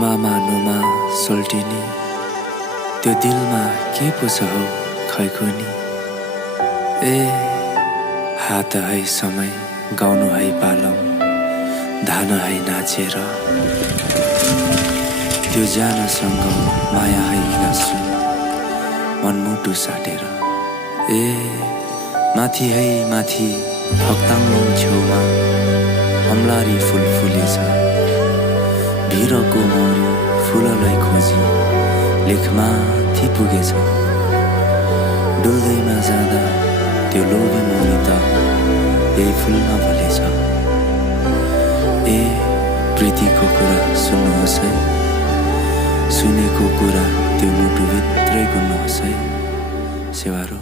मानुमा सोल्टिनी त्यो दिलमा के पो छ हौ खैखुनी। ए हात है समय गाउनु है पालम धान है नाचेर त्यो जानसँग माया है गाँस्छु मनमुटु साटेर। ए माथि है माथि फक्ताङ्गो छेउमा अम्लारी फुल फुलेछ भिरको मौरी फुललाई खोजी लेखमाथि पुगेछ। डुल्दैमा जाँदा त्यो लोभी मौरी त यही फुलमा भलेछ। ए प्रीतिको कुरा सुन्नुहोस् है सुनेको कुरा त्यो मुटुभित्रै गुन्नुहोस् है सेवारो।